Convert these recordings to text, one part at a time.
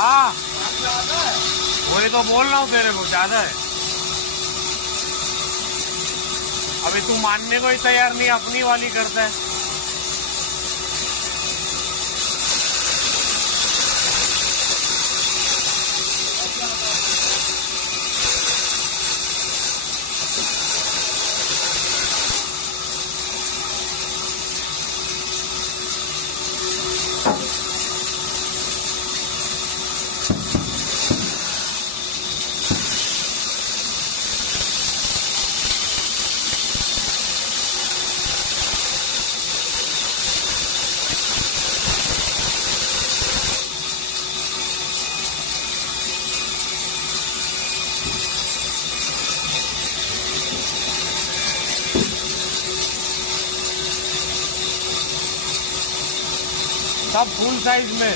हाँ वही तो बोल रहा हूँ तेरे को, ज्यादा है। अभी तू मानने को ही तैयार नहीं, अपनी वाली करता है। सब फुल साइज में।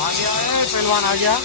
आ गया है पहलवान, आ गया।